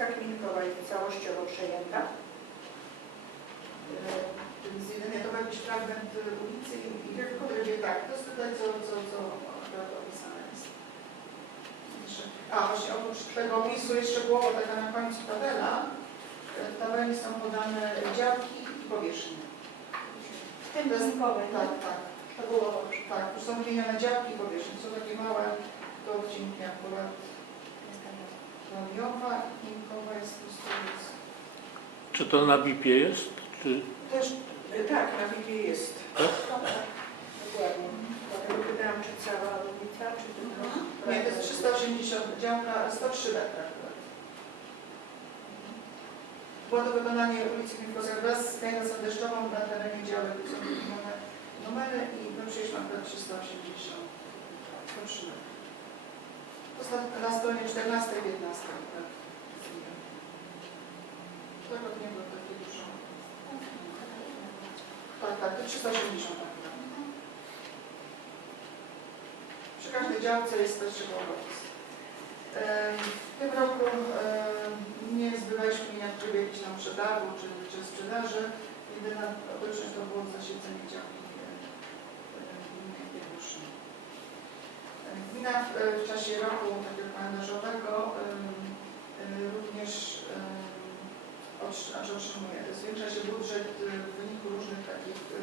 ulica Kminkowa jest całościowo przejęta. To ma jakiś fragment ulicy i, tylko będzie tak, to jest tutaj co, co, co akurat opisane jest. A właśnie oprócz tego opisu jest szczegółowo taka na końcu tabela. Y, W tabeli są podane działki i powierzchnie. W tym Kminkowej, Tak, tak. Szczegółowo. Tak, tu są wymienione działki i powierzchnie. Są takie małe dowcinki akurat. Radiowa i tu stolica. Czy to na BIP-ie jest? Czy... Też Tak, na Wipie jest. Tak? Dokładnie. Dlatego pytałam, czy cała ulica, czy tylko... Nie, to jest 380, działka 103 metra. Było to wykonanie ulicy Kmitkowskiej wraz z kanalizacją deszczową na terenie działek, gdzie są wymienione numery i my przyjęliśmy akurat 380. 103 metry. Na, stronie 14 i 15 akurat. Tego nie było takie dużo. Tak, tak, to 380 akurat. Przy każdej działce jest też opis. W tym roku nie zbywaliśmy trybie jakiejś tam przetargu czy, czy sprzedaży. Jedyna okoliczność to było zasiedzenie działki e, e, gminy Kieruszy. E, Gmina w, w czasie roku takiego kalendarzowego e, również otrzymuje, zwiększa się budżet e, w wyniku różnych takich e,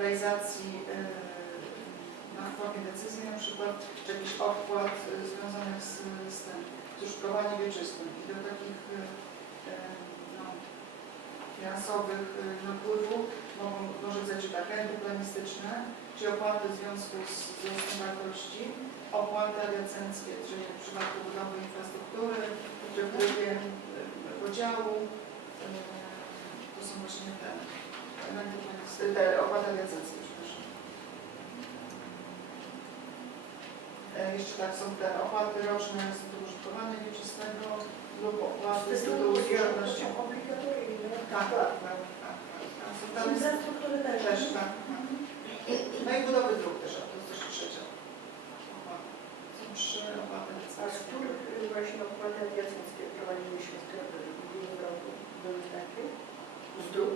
realizacji e, na formie decyzji na przykład, czy jakichś opłat e, związanych z, z tym, z wieczystym. I do takich e, e, no, finansowych e, napływu mogą tak renty planistyczne, czy opłaty w związku z wzrostem wartości, opłaty adiacenckie, czyli w przypadku budowy infrastruktury, w trybie podziału, e, to są właśnie te planistyczne, te opłaty przepraszam. E, Jeszcze tak są te opłaty roczne z użytkowania wieczystego lub opłaty z tytułu obligatoryjne. Tak, tak, tak. tak, tak. Są tam też. też, tak. tak. No i budowy dróg też, a to jest też trzecia opłata. Opłaty. A z których y, właśnie opłaty adiacenckie prowadziliśmy w tym ubiegłym roku? Były takie? Z dróg?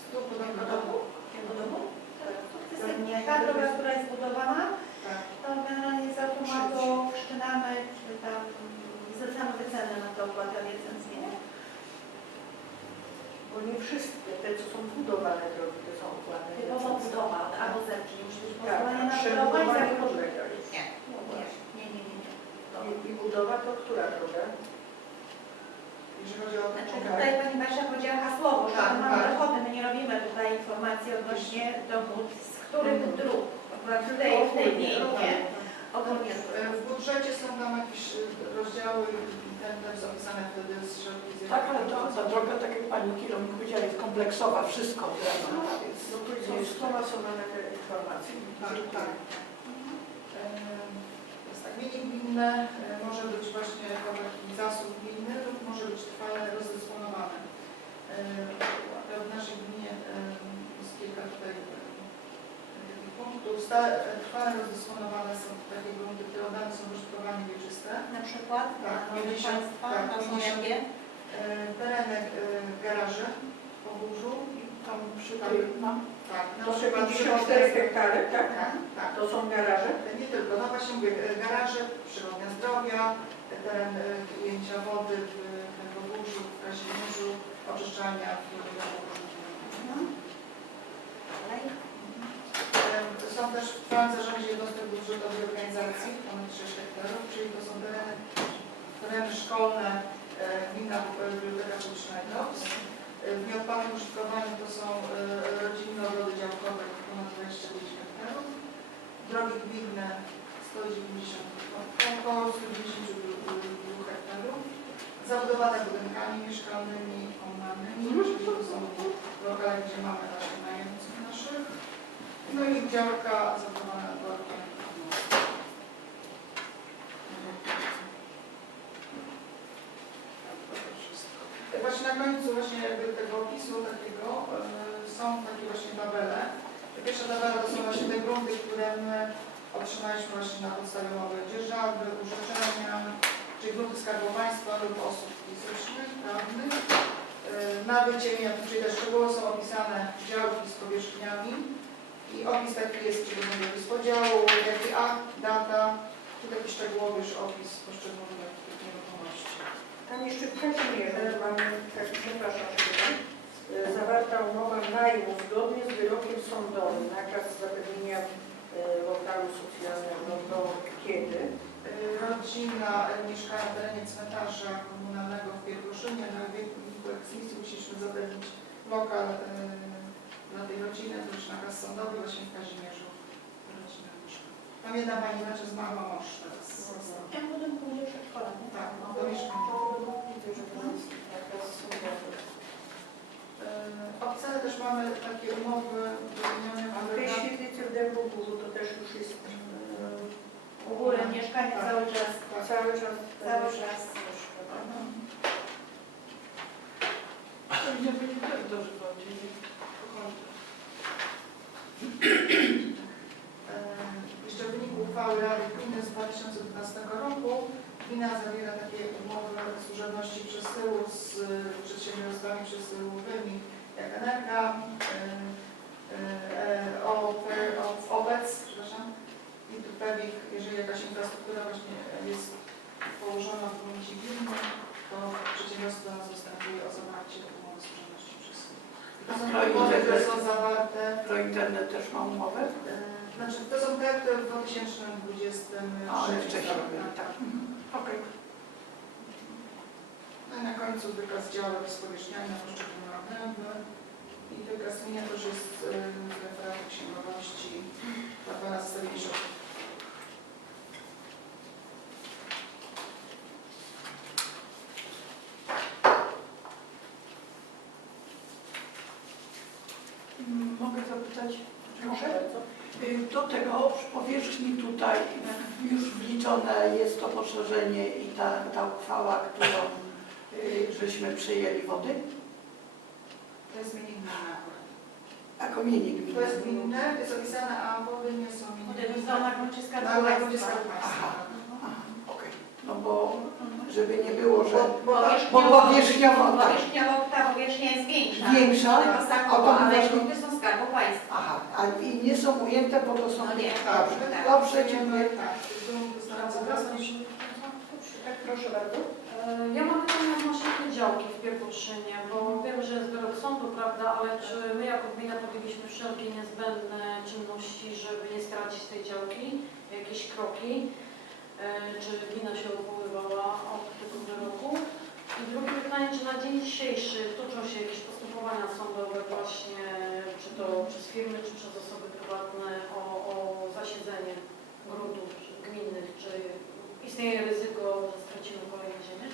Z dróg Do domu. domu? Do domu? Tak, nie, ta droga, która jest zbudowana, Tak. to generalnie z automatu wszczynamy, czy tam zwracamy wycenę na te opłaty licencje. Bo nie wszystkie, te co są budowane drogi, to są opłaty. Typowo budowa od A do Z, czyli musi być Tak, pozwolenie na budowę i zakup. podlega już. Nie, No nie, właśnie. nie, nie, nie. nie. To- I, I budowa to która droga? Jeżeli chodzi o Znaczy tutaj Pani Basia powiedziała hasłowo, że Tak, to mamy tak. dochody, my nie robimy tutaj informacji odnośnie dochód, z których dróg, akurat w tej, w tej nie, ogólnie. E, W budżecie są tam jakieś e, rozdziały i ten też zapisane wtedy z środki z Tak, ale to, ta droga, tak jak Pani kierownik powiedziała, jest kompleksowa, wszystko razem, więc No to są skomasowane te informacje. Tak, tak. Mienie gminne e, może być właśnie jako taki zasób gminny lub może być trwale rozdysponowane. E, W naszej gminie e, jest kilka tutaj takich punktów. Trwale rozdysponowane są takie grunty, które oddane są użytkowanie wieczyste. Na przykład, Tak, dla 50, Państwa, tak, to są 50. jakie? Tereny garaży po burzu. tam przy tej, no, Tak, na To są przykład 54 hektary, tak? Tak, tak. To są garaże? Nie tylko, no właśnie mówię, e, garaże, przyrodnia zdrowia, e, teren e, ujęcia wody w Węgorzu, w Krasimierzu, oczyszczania w Mhm. Dalej. E, Są też w trwałym zarządzie jednostek budżetowej organizacji, ponad 6 hektarów, czyli to są tereny, tereny szkolne e, gmina e, biblioteka publicznego. E, W nieodpłatnym użytkowaniu to są e, rodzinne ogrody działkowe, ponad 25 hektarów. Drogi gminne 190, około 192 hektarów. Zabudowane budynkami mieszkalnymi, komunalnymi, czyli to są lokale, gdzie mamy właśnie najemców naszych. No i działka zabudowana dworkiem. Tak Właśnie na końcu właśnie jakby tego opisu takiego e, są takie właśnie tabele. Pierwsza tabela to są właśnie te grunty, które my otrzymaliśmy właśnie na podstawie umowy dzierżawy, użyczenia, czyli grunty Skarbu Państwa lub osób fizycznych, prawnych. E, Nabycie, czyli też szczegółowo są opisane działki z powierzchniami i opis taki jest, czy będzie opis podziału, jaki akt, data, czy taki szczegółowy już opis poszczególnych. Tam jeszcze w Kazimierzu mamy, tak, przepraszam, że tam, y, zawarta umowa najmu zgodnie z wyrokiem sądowym, nakaz zapewnienia y, lokalu socjalnego do kiedy? E, Rodzina e, mieszka na terenie cmentarza komunalnego w Pierwoszynie, na wieku eksmisji musieliśmy zapewnić lokal e, dla tej rodziny, to już nakaz sądowy właśnie w Kazimierzu. Rodzina mieszka. Tam jedna pani znaczy zmarła mąż teraz. Ja w budynku będzie przedszkola, nie? Tak, no to mieszka. Widzę, że to jest nakaz sądowy. E, Opisane też mamy takie umowy wymienione, A w tej świetlicy w Dębogórzu to też już jest y, U góry mieszkanie Tak. cały czas. cały czas Cały czas. tak? Pewnie byli też. E, w wyniku uchwały Rady Gminy z 2012 roku gmina zawiera takie umowy służebności przesyłu z e, przedsiębiorstwami przesyłowymi jak Energa, e, e, OP, O- OBEC, przepraszam, i tu pewnie, jeżeli jakaś infrastruktura właśnie jest położona w gruncie gminy, to przedsiębiorstwo nas występuje o zawarcie umowy służebności przesyłu. To są umowy, które są zawarte internet też ma umowę? Znaczy, to są te, które w 2020 A, ale wcześniej byli, tak. Okej. No i na końcu wykaz działek na poszczególne obręby. I wykaz mienia też jest y, referatu księgowości dla pana Stawisza. Mm, Mogę zapytać? Proszę bardzo. Y, Do tego powierzchni tutaj już wliczone jest to poszerzenie i ta, ta uchwała, którą y, żeśmy przyjęli wody? To jest gminne akurat. A komienie gminy. To jest gminne, to jest opisane, a wody nie są gminne. Państwa. Skarbu Państwa. Aha. Aha, okej. No bo żeby nie było, że Bo, bo bo powierzchniowo tak. Powierzchniowo ta powierzchnia jest większa. Większa? Tego A Sakowa, to ale właśnie- są Skarbu Państwa. I nie są ujęte, bo to są... No nie. Dobrze, Tak. dobrze, dziękuję. Tak. Tak, proszę bardzo. E, Ja mam pytanie odnośnie tej działki w Pierwoszynie, bo wiem, że jest wyrok sądu, prawda, ale czy my jako gmina podjęliśmy wszelkie niezbędne czynności, żeby nie stracić tej działki, jakieś kroki, E, czy gmina się odwoływała od tego wyroku? I drugie pytanie, czy na dzień dzisiejszy toczą się jakieś postępowania sądowe właśnie, czy to przez firmy, czy przez osoby prywatne o, o zasiedzenie gruntów gminnych, czy istnieje ryzyko, że stracimy kolejne ziemię?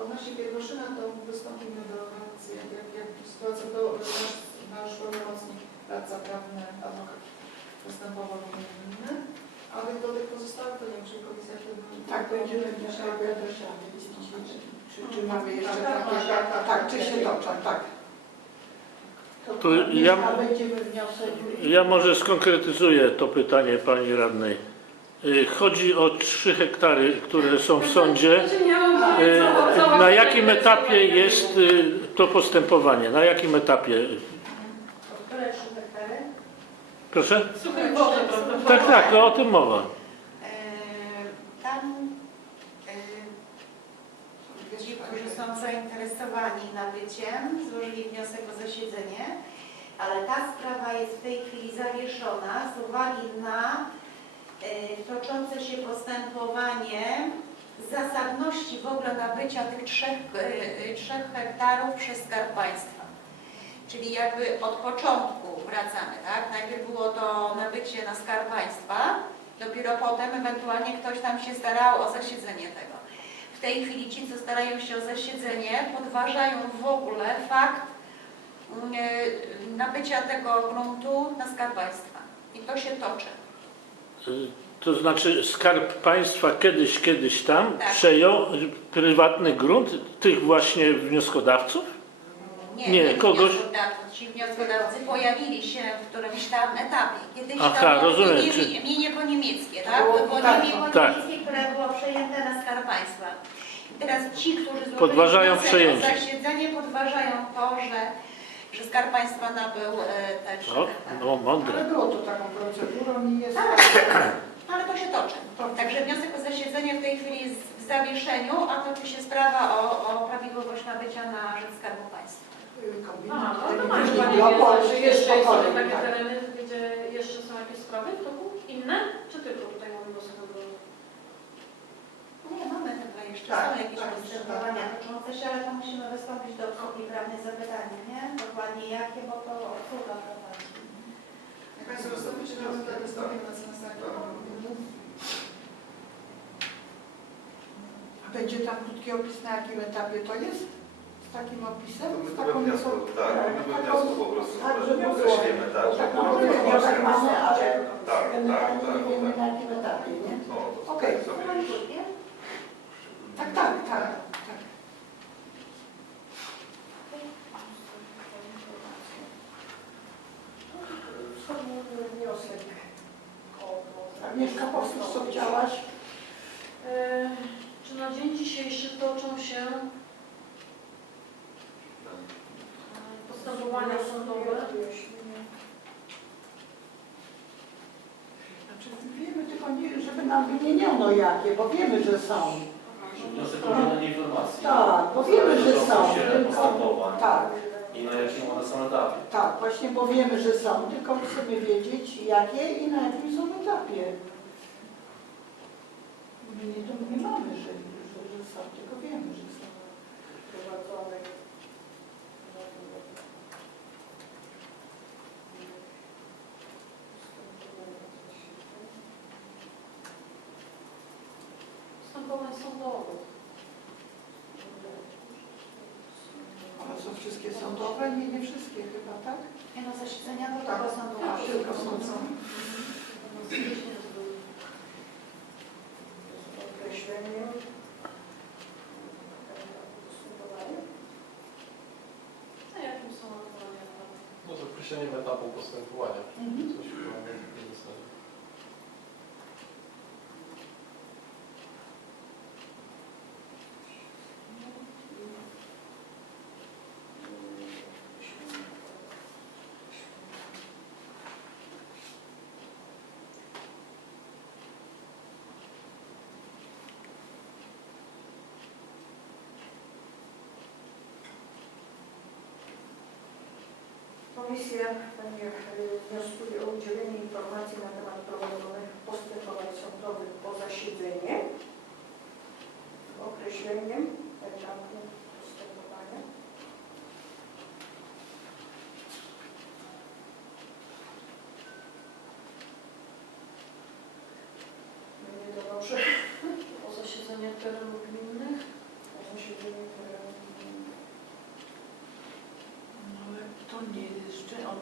Odnośnie Pierwoszyna to wystąpimy do radcy, jak, jak, jak sytuacja to nasz, nasz pełnomocnik, radca prawny, adwokat postępował w gminy. Ale do tych pozostałych to nie wiem, czy komisja wtedy... Tak, będziemy chciałam wiedzieć, czy, czy mamy jeszcze Tak, takie... tak, tak, Tak, tak. czy się toczą, tak. To ja, ja może skonkretyzuję to pytanie pani radnej. Y, Chodzi o 3 hektary, które są w sądzie. Znaczy, Y, Na jakim etapie jest y, to postępowanie? Na jakim etapie? Które trzy hektary? Proszę? Tak, tak, o tym mowa. E, Tam e, ci, którzy są zainteresowani nabyciem, złożyli wniosek o zasiedzenie, ale ta sprawa jest w tej chwili zawieszona z uwagi na e, toczące się postępowanie zasadności w ogóle nabycia tych trzech, e, trzech hektarów przez Skarb Państwa. Czyli jakby od początku wracamy, tak? Najpierw było to nabycie na Skarb Państwa, dopiero potem ewentualnie ktoś tam się starał o zasiedzenie tego. W tej chwili ci, co starają się o zasiedzenie, podważają w ogóle fakt mm, e, nabycia tego gruntu na Skarb Państwa. I to się toczy. To znaczy Skarb Państwa kiedyś, kiedyś tam Tak. przejął prywatny grunt tych właśnie wnioskodawców? Nie, Nie, nie kogoś-. Ci wnioskodawcy pojawili się w którymś tam etapie. Kiedyś Aha, to rozumiem, mienie, czy- mienie po niemieckie, tak? Było- było tak, mienie po tak. niemieckie, które było przejęte na Skarb Państwa. I teraz ci, którzy złożyli Podważają wniosek przejęcie. o zasiedzenie, podważają to, że, że Skarb Państwa nabył e, te trzy O, hektary. no mądre. Ale było to taką procedurą i jest... Ale to się toczy. Także wniosek o zasiedzenie w tej chwili jest w zawieszeniu, a toczy się sprawa o, o prawidłowość nabycia na rzecz Skarbu Państwa. Aha, no to ma już drugi Pani że jest jeszcze są takie tak. tereny, gdzie jeszcze są jakieś sprawy w toku? Inne? Czy tylko tutaj mówimy o sobie? Nie, mamy chyba jeszcze, Tak, są jakieś tak, postępowania tak. toczące się, ale to musimy wystąpić do obsługi prawnej z zapytaniem, nie? Dokładnie jakie, bo to obsługa prowadzi. Jak Państwo wystąpicie, to tak wystąpię na następnym. A będzie tam krótki opis, na jakim etapie to jest? Z takim opisem? To my Z tego taką wniosku, tak, my tego wniosku po prostu Tak, żeby było. określimy, tak, Tak, żeby no, było wniosek informacja. mamy, ale Tak, tak, generalnie tak, nie wiemy tak. na jakim etapie, nie? No, to Okej. sobie Nie? Tak, tak, tak. tak. Sformułuję wniosek o... Agnieszka, powtórz co chciałaś? E, Czy na dzień dzisiejszy toczą się e, postępowania sądowe? Znaczy wiemy tylko, nie, żeby nam wymieniono jakie, bo wiemy, że są. Wniosek o udzielenie informacji. Tak, bo wiemy, że są. Tylko, tak, i na jakim one są etapie. tak, właśnie bo wiemy, że są, tylko chcemy wiedzieć jakie i na jakim są etapie. My nie, to nie mamy, że, że, że są, tylko wiemy, że są. prowadzone. Postępowań sądowych. One są wszystkie sądowe? Nie, nie wszystkie chyba, tak? Nie no, zasiedzenia to Tak, tylko są Tak, tylko są. Komisja Panie, y, wnioskuje o udzielenie informacji na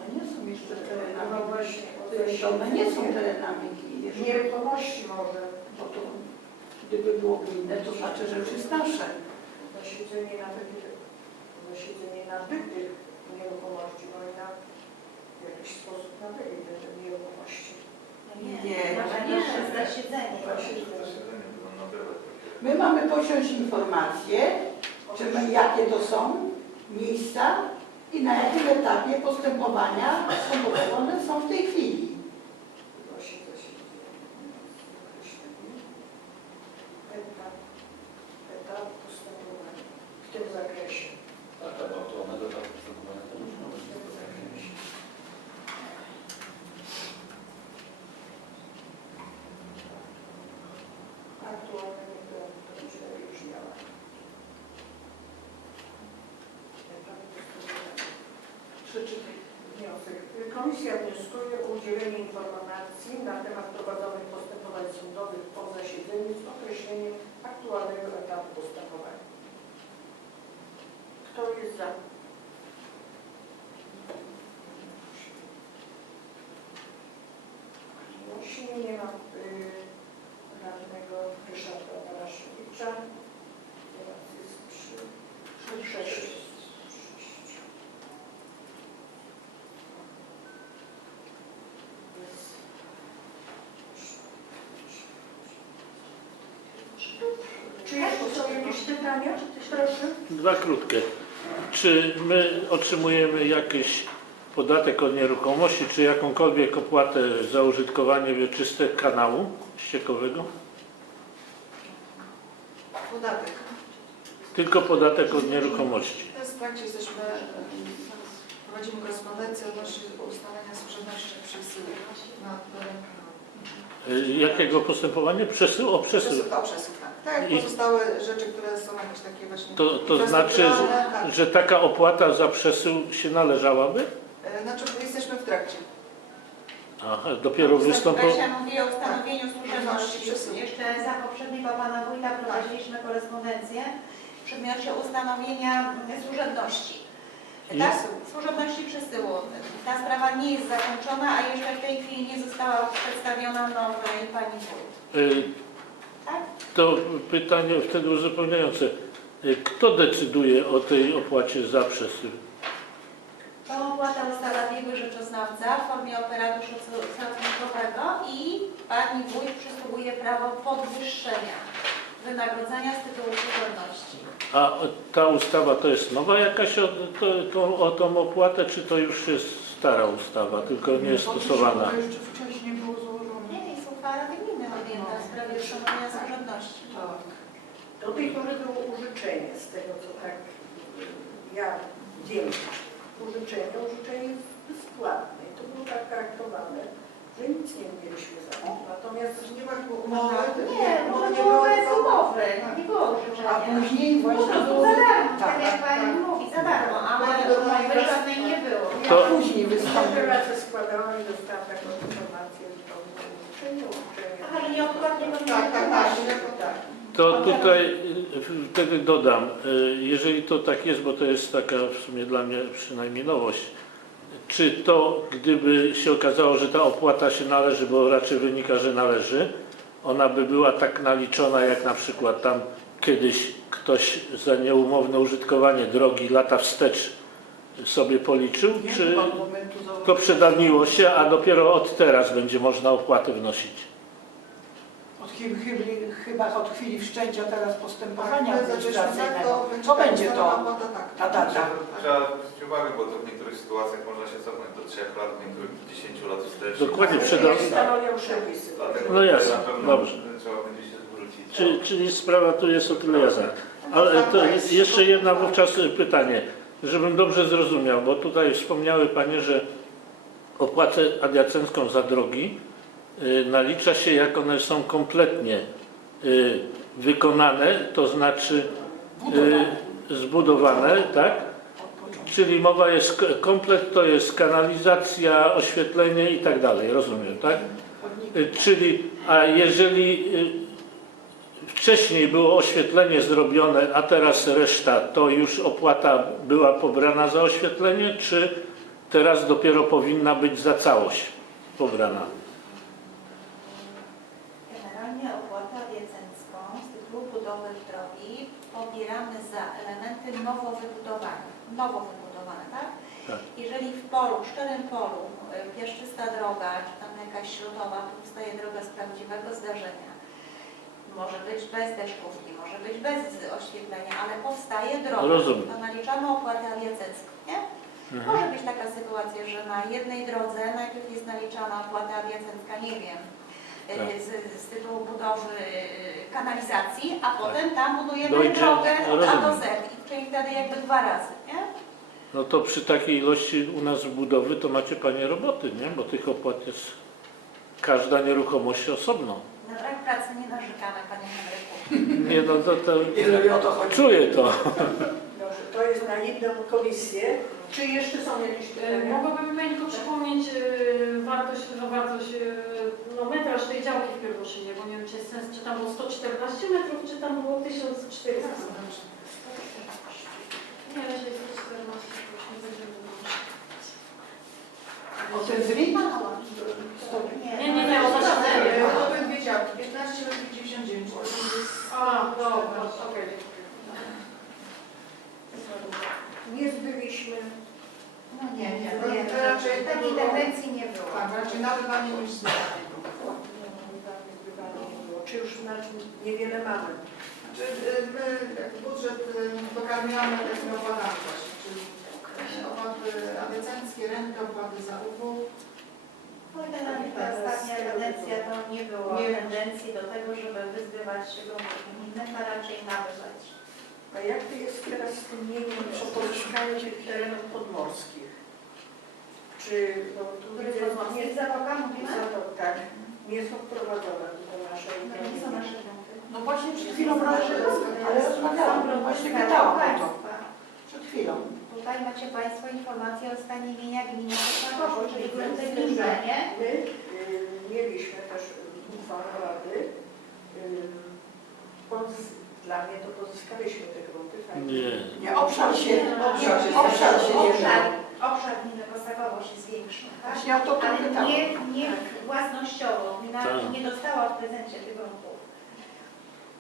one nie są jeszcze No terenami. właśnie, o Jeszcze One nie są terenami jeszcze. Nieruchomości może. Bo to gdyby było gminne, to znaczy, że już jest nasze. Zasiedzenie nabytych, zasiedzenie nabytych nieruchomości, bo i na w jakiś sposób nabyli te nieruchomości. Nie, Nie, nie, nasze. zasiedzenie. Zasiedzenie będą nabywać takie. My mamy posiąść informacje, czy my, jakie to są miejsca i na jakim etapie postępowania one są w tej chwili. Właśnie zasiedzenie, określenie, etap, etap postępowania w tym zakresie. Tak, tak, aktualnego etapu postępowania to już mamy. W tym zakresie. Aktualne nie było, to źle brzmiała. Etap postępowania. Przeczytaj. Wniosek. Komisja wnioskuje o udzielenie informacji na temat prowadzonych postępowań sądowych po zasiedzeniu z określeniem aktualnego etapu postępowania. Kto jest za? Jeśli nie ma y, radnego Ryszarda Baraszewicza, teraz jest trzy, sześć. Sześć. Pytania? Proszę. Dwa krótkie. Czy my otrzymujemy jakiś podatek od nieruchomości, czy jakąkolwiek opłatę za użytkowanie wieczyste kanału ściekowego? Podatek. Tylko podatek od nieruchomości. W tym trakcie jesteśmy, em, prowadzimy korespondencję odnośnie ustalenia sprzedaży przesyłu na teren Y, Jakiego postępowania? Przesył? O przesył. Przesył, to przesył, tak. Tak jak I- pozostałe rzeczy, które są jakieś takie właśnie To, to znaczy, infrastrukturalne, tak. że, że taka opłata za przesył się należałaby? E, Znaczy jesteśmy w trakcie. Aha, dopiero wystąpił. Kasia mówi o ustanowieniu służebności. Przesyłu. Jeszcze za poprzedniego pana wójta prowadziliśmy korespondencję w przedmiocie ustanowienia służebności. I- Tak, służebności przesyłu. Ta sprawa nie jest zakończona, a jeszcze w tej chwili nie została przedstawiona nowej pani wójt. Y? To pytanie wtedy uzupełniające. Kto decyduje o tej opłacie za przesył? Tą opłatę ustala biegły rzeczoznawca w formie operatu szacu- szacunkowego i pani wójt przysługuje prawo podwyższenia wynagrodzenia z tytułu służebności. A ta ustawa to jest nowa jakaś o, to, to, o tą opłatę, czy to już jest stara ustawa, tylko nie jest stosowana? To jeszcze wcześniej było złożone. Nie, jest uchwała Rady Gminy podjęta w sprawie ustanowienia służebności. Tak. Do tej pory było użyczenie, z tego co tak ja wiem. Użyczenie, użyczenie jest bezpłatne. I to było tak traktowane, że nic nie mieliśmy za to. Natomiast Nie ma umowy. Nie, bo to było bez umowy, nie było A użyczenia. później Po właśnie było... za darmo, Tak, tak jak tak, pani tak. mówi, za darmo, ale umowy żadnej nie było. To- A później wystąpił. pracę składałam i dostałam taką informację, że to było użyczenie, Tak, tak, tak. Tak. To tutaj y, wtedy dodam, y, jeżeli to tak jest, bo to jest taka w sumie dla mnie przynajmniej nowość, czy to gdyby się okazało, że ta opłata się należy, bo raczej wynika, że należy, ona by była tak naliczona jak na przykład tam kiedyś ktoś za nieumowne użytkowanie drogi lata wstecz sobie policzył, czy to przedawniło się, a dopiero od teraz będzie można opłatę wnosić? Chyba od chwili wszczęcia teraz postępowania Tak, tak, administracyjnego. to Co będzie to? tak. Ta data. Trzeba zwrócić uwagę, bo to w niektórych sytuacjach można się cofnąć do 3 lat, w niektórych 10 lat wstecz. Dokładnie. Dlatego No jasne, dobrze. Trzeba będzie się zwrócić. Czy, czyli sprawa tu jest o tyle jasna. Ale to jest jeszcze jedna wówczas pytanie, żebym dobrze zrozumiał, bo tutaj wspomniały Panie, że opłatę adiacencką za drogi nalicza się jak one są kompletnie y, wykonane, to znaczy y, zbudowane, tak? Czyli mowa jest, komplet to jest kanalizacja, oświetlenie i tak dalej, rozumiem, tak? Y, Czyli, a jeżeli y, wcześniej było oświetlenie zrobione, a teraz reszta, to już opłata była pobrana za oświetlenie, czy teraz dopiero powinna być za całość pobrana? Generalnie opłatę adiacencką z tytułu budowy drogi pobieramy za elementy nowo wybudowane. Nowo wybudowane, tak? Tak. Jeżeli w polu, w szczerym polu, y, piaszczysta droga, czy tam jakaś środowa, powstaje droga z prawdziwego zdarzenia. Może być bez deszczówki, może być bez oświetlenia, ale powstaje droga. Rozumiem. To naliczamy opłatę adiacencką, nie? Mhm. Może być taka sytuacja, że na jednej drodze najpierw jest naliczana opłata adiacencka, nie wiem. Z, z tytułu budowy y, kanalizacji, a potem tam budujemy Dojdzie- drogę od A do rozumiem. Z, i czyli wtedy jakby dwa razy, nie? No to przy takiej ilości u nas budowy to macie Panie roboty, nie? Bo tych opłat jest każda nieruchomość osobno. Na brak pracy nie narzekamy, Panie Henryku. Nie no to, to o to chodzi. czuję to. To jest na jedną komisję. Czy jeszcze są jakieś E, pytania? Mogłabym tylko przypomnieć e, wartość, no wartość, e, no metraż tej działki w Pierwoszynie, bo nie wiem, czy jest sens, czy tam było 114 metrów, czy tam było 1400. Nie, raczej 114, to już nie będziemy O ten zrik? Nie, nie, nie, o E, naszym To były dwie działki, 15 lat 99. to jest- A, dobra, okej. Nie zbyliśmy. No nie, nie, To- nie. to raczej Takiej było- tendencji nie było. Tak, raczej nabywanie niż zmiana. Czy już znaczy niewiele mamy? Czy y, my jak budżet y, dokarmiamy takimi opłatami właśnie, czyli opłaty adycenckie, renty, opłaty za UW. No i generalnie ta ostatnia kadencja to nie było Nie. tendencji do tego, żeby wyzbywać się go innych, a raczej nabywać. A jak to jest teraz z tym mieniem po pozyskaniu tych terenów podmorskich? Czy, bo tu Który widzę, z nie, jest zawoka, mówimy? Zatok, tak, nie są wprowadzone do naszej No nie są nasze. No właśnie przed chwilą proszę, ale rozmawiałam, właśnie pytałam o to. Przed chwilą. Tutaj macie Państwo informację o stanie mienia gminy Kosakowo, czyli grunty nie? My y, mieliśmy też uchwałę Rady. y, poz- Dla mnie to pozyskaliśmy te grunty, tak? Nie. Nie, obszar się, Obszar się obszar się nie Obszar, obszar gminy Kosakowo się zwiększył, tak? Właśnie o to Ale nie, nie własnościowo, gmina Tak. nie dostała w prezencie tych gruntów.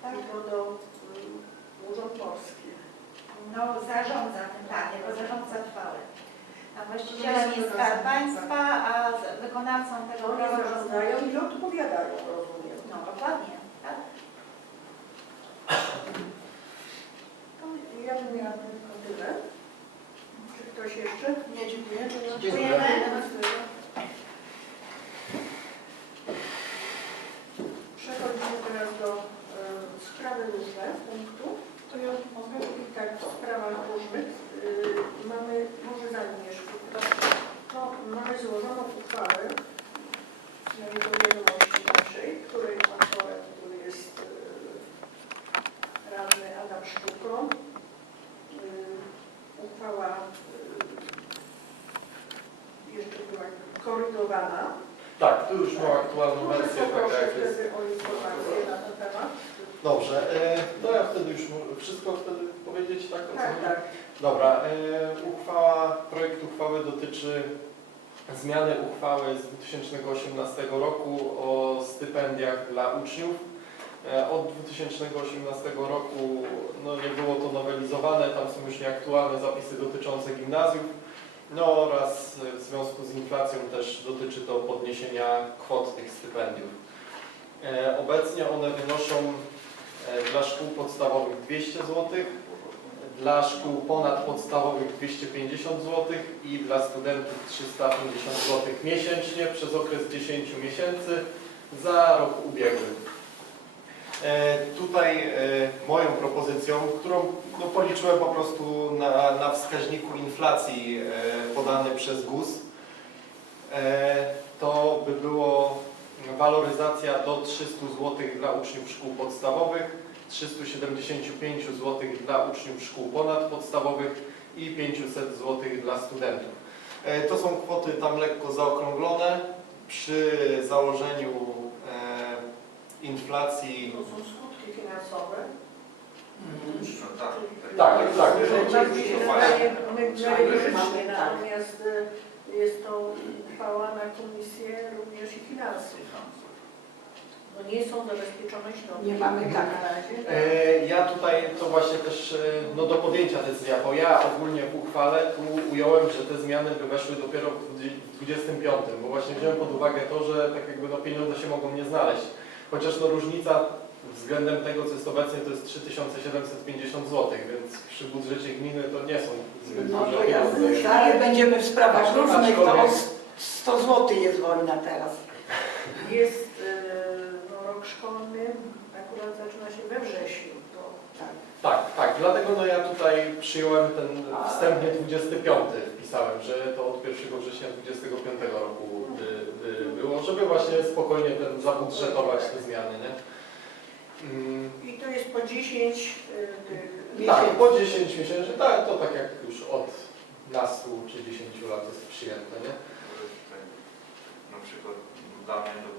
Tak? Tylko do y, Urząd Morski. No zarządza tym, tak, jako zarządca trwały. A właścicielem jest. Skarb Państwa, a z- wykonawcą tego Oni prawa zarządzają i odpowiadają, rozumiem. No dokładnie, tak? To Ja bym miała tylko tyle. Czy ktoś jeszcze? Nie, dziękuję. Dziękujemy. Przechodzimy teraz do e, sprawy różne punktu. To ja mogę? I tak, w sprawach różnych y, mamy, może zanim jeszcze, to, to mamy złożoną uchwałę na jego wiadomości naszej, której autorem tu jest y, radny Adam Sztuko. Y, uchwała y, jeszcze była korygowana. Tak, tu już ma aktualną Może wersję, taka poproszę jak jest. wtedy o informację na ten temat. Dobrze, e, to ja wtedy już mu- wszystko wtedy powiedzieć tak? o co Tak, chodzi? tak. Dobra, e, uchwała, projekt uchwały dotyczy zmiany uchwały z 2018 roku o stypendiach dla uczniów. E, Od 2018 roku no, nie było tam są już nieaktualne zapisy dotyczące gimnazjów. No oraz w związku z inflacją też dotyczy to podniesienia kwot tych stypendiów. E, Obecnie one wynoszą e, dla szkół podstawowych 200 zł, dla szkół ponadpodstawowych 250 zł i dla studentów 350 zł miesięcznie przez okres 10 miesięcy za rok ubiegły. E, Tutaj e, moją propozycją, którą no, policzyłem po prostu na, na wskaźniku inflacji e, podany przez GUS, to by było waloryzacja do 300 zł dla uczniów szkół podstawowych, 375 zł dla uczniów szkół ponadpodstawowych i 500 zł dla studentów. To są kwoty tam lekko zaokrąglone. Przy założeniu inflacji To są skutki finansowe. No tak, Tak, tak. Tak mi się wydaje Tak. merytoryczny, natomiast y, jest to uchwała na komisję również i finansów. No nie są zabezpieczone środki. Nie mamy tak. Na razie. E, Ja tutaj to właśnie też e, no, do podjęcia decyzja, bo ja ogólnie w uchwale tu ująłem, że te zmiany by weszły dopiero w 25, bo właśnie wziąłem pod uwagę to, że tak jakby no, pieniądze się mogą nie znaleźć. Chociaż no, różnica względem tego, co jest obecnie, to jest 3750 zł, więc przy budżecie gminy to nie są zbyt No duże to ja pieniądze. dalej będziemy w sprawach różnych, to o Aczkolwiek- 100 zł jest wojna teraz. Jest y, no, rok szkolny, akurat zaczyna się we wrześniu. To Tak. Tak, tak, dlatego no ja tutaj przyjąłem ten wstępnie 25 wpisałem, że to od 1 września 25 żeby właśnie spokojnie ten zabudżetować te zmiany, nie? Mm, I to jest po 10 y, tych tak, po 10 miesięcy, tak, to tak jak już od nastu czy 10 lat jest przyjęte, nie? Na przykład dla mnie to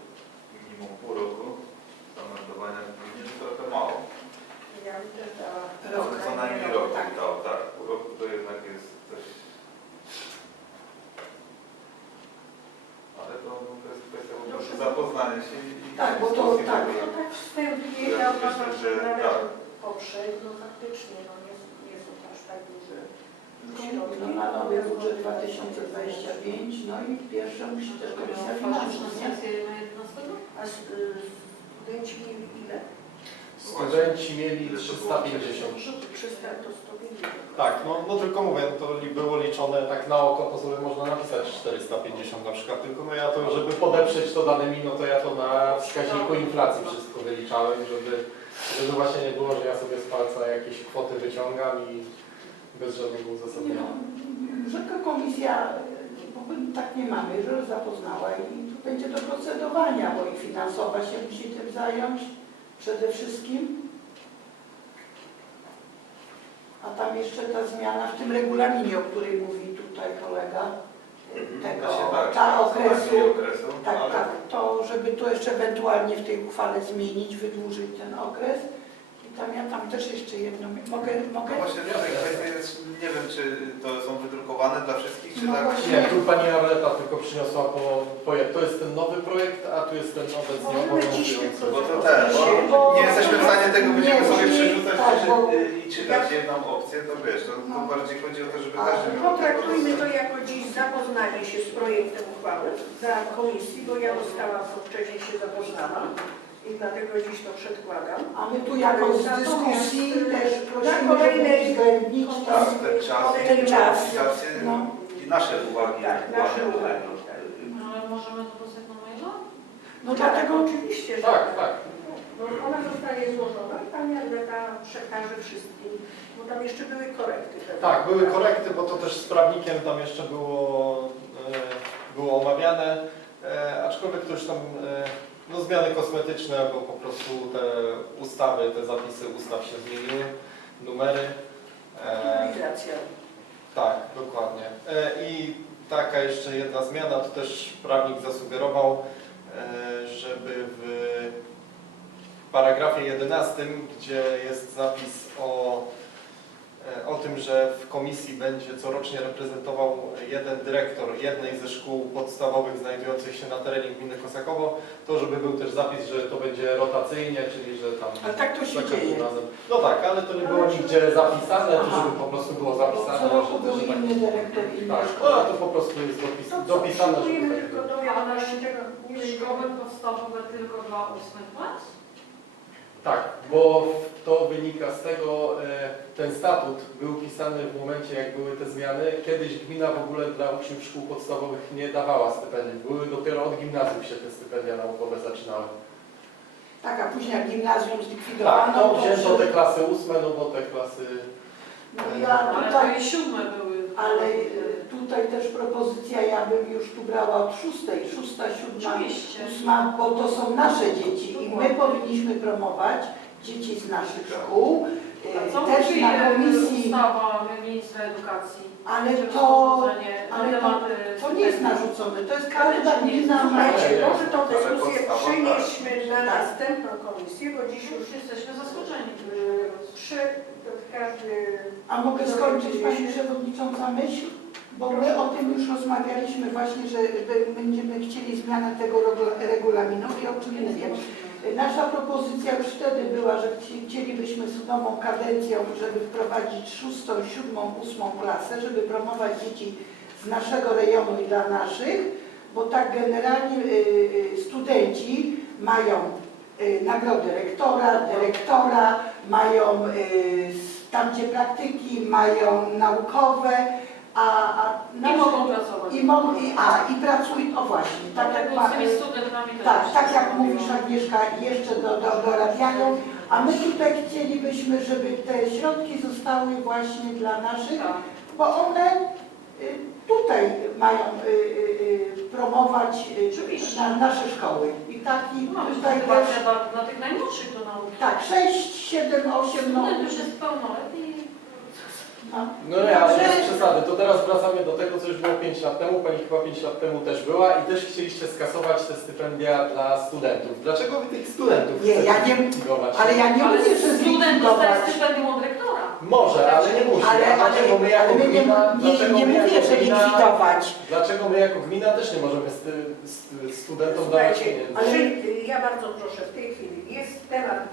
minimum pół roku zameldowania gminy to trochę mało. Ja bym też dała Rok. Co najmniej rok tak. dał, tak. Pół roku to jednak jest coś... Ale to, no, to jest kwestia po prostu i... Tak, bo to tak. No tak wstępnie Ja uważam, że tak. poprzeć, no faktycznie no nie, nie są to aż tak duże środki. No na nowy budżet 2025, no i pierwsze musi też komisja finansów, nie? Sesję na 11? A s- y, studenci mieli ile? Studenci mieli Ile to było? 350. Rzuty 300 to 150. Tak, no, no tylko mówię, to li- było liczone tak na oko, to sobie można napisać 450 na przykład, tylko no ja to, żeby podeprzeć to danymi, no to ja to na wskaźniku inflacji wszystko wyliczałem, żeby, żeby właśnie nie było, że ja sobie z palca jakieś kwoty wyciągam i bez żadnego Nie uzasadnienia. no, Rzeka komisja, bo my tak nie mamy, że zapoznała i tu będzie do procedowania, bo i finansowa się musi tym zająć przede wszystkim. A tam jeszcze ta zmiana w tym regulaminie, o której mówi tutaj kolega, tego, Da się tak, ta stosowanie okresu, okresu, tak, ale tak, to żeby to jeszcze ewentualnie w tej uchwale zmienić, wydłużyć ten okres. Tam ja tam też jeszcze jedno, mogę, mogę? No właśnie nie wiem czy to są wydrukowane dla wszystkich, czy No tak? właśnie. Nie, tu pani Arleta tylko przyniosła po projekt. To jest ten nowy projekt, a tu jest ten obecnie obowiązujący. Bo to ten, bo nie jesteśmy w stanie tego, będziemy sobie przerzucać tak, czy, bo- i czytać jedną opcję, to wiesz, to, to No. bardziej chodzi o to, żeby każdy miał Potraktujmy to jako dziś zapoznanie się z projektem uchwały dla komisji, bo ja dostałam to wcześniej się zapoznałam i dlatego dziś to przedkładam. A my tu jako z dyskusji też prosimy, Na kolejnej żeby uwzględnić. Tak, ten czas, Ten czas. No. i nasze uwagi. Tak, nasze uwagi. No, Ale możemy to dostać na maila? No dlatego oczywiście, że Tak, tak. No, ona zostanie złożona i pani Albeta przekaże wszystkim, bo tam jeszcze były korekty. Tak, były korekty, bo to też z prawnikiem tam jeszcze było, e, było omawiane, e, aczkolwiek to już tam e, no, zmiany kosmetyczne, bo po prostu te ustawy, te zapisy ustaw się zmieniły, numery. E, tak, dokładnie. E, I taka jeszcze jedna zmiana, to też prawnik zasugerował, e, żeby w paragrafie 11, gdzie jest zapis o, o tym, że w komisji będzie corocznie reprezentował jeden dyrektor jednej ze szkół podstawowych znajdujących się na terenie gminy Kosakowo, to żeby był też zapis, że to będzie rotacyjnie, czyli że tam Ale tak to się za każdym dzieje. razem. No tak, ale to nie było nigdzie zapisane, to Aha. żeby po prostu było zapisane, co roku że, był że tak, inny dyrektor, inna tak, szkoła. no to po prostu jest dopis, dopisane, że przyjmujemy tak tylko do wiadomości tego. Szkoły podstawowe tylko dla ósmych klas? Tak, bo to wynika z tego, e, ten statut był pisany w momencie, jak były te zmiany. Kiedyś gmina w ogóle dla uczniów szkół podstawowych nie dawała stypendiów. Były dopiero od gimnazjum się te stypendia naukowe zaczynały. Tak, a później jak gimnazjum zlikwidowano, Tak, no wzięto te klasy ósme, no bo te klasy... No ja Ale tutaj, to i siódme były. ale y, tutaj też propozycja, ja bym już tu brała od szóstej, szósta, siódma, Oczywiście. ósma, bo to są nasze dzieci i my powinniśmy promować dzieci z naszych szkół. A Y, co Też mówi na e, komisji, ustawa ministra edukacji? ale to, na ale to, temat, e, to nie jest narzucone, to jest każda gmina ma Słuchajcie, może tą dyskusję przynieśmy na Tak. następną komisję, bo dziś już jesteśmy zaskoczeni. y, trzy, to każdy... A mogę skończyć Pani Przewodnicząca myśl? Bo my o tym już rozmawialiśmy właśnie, że będziemy chcieli zmianę tego regu- regulaminu i o czym mówię. Nasza propozycja już wtedy była, że chci- chcielibyśmy z nową kadencją, żeby wprowadzić szóstą, siódmą, ósmą klasę, żeby promować dzieci z naszego rejonu i dla naszych, bo tak generalnie y, y, studenci mają y, nagrody rektora, dyrektora, mają tam gdzie praktyki, mają naukowe, a, a I nasze- mogą pracować. i mogą, i, a, i pracują, o właśnie, tak jak Dlatego ma, z tymi studentami też tak, tak jak zrobiło. mówisz Agnieszka, jeszcze do, do, dorabiają, a my tutaj chcielibyśmy, żeby te środki zostały właśnie dla naszych, Tak. bo one y, tutaj mają y, y, promować na, nasze szkoły. I taki No, tutaj też, dla, dla tych najmłodszych do nauki. tak, 6, 7, 8, no, już jest pełnoletni. No. Nie, ale bez przesady. To teraz wracamy do tego, co już było 5 lat temu. Pani chyba 5 lat temu też była i też chcieliście skasować te stypendia dla studentów. Dlaczego wy tych studentów Nie, ja chcecie nie- likwidować? Ale ja nie Ale mówię, że student zlikwidować. dostaje stypendium od rektora. Może, ale nie musi. Ale, A dlaczego my jako ale my nie, gmina, nie, dlaczego nie my mówię, jako że gmina, likwidować. dlaczego my jako gmina też nie możemy sty, st, studentom dawać Słuchajcie, pieniędzy? czy, ja bardzo proszę, w tej chwili jest temat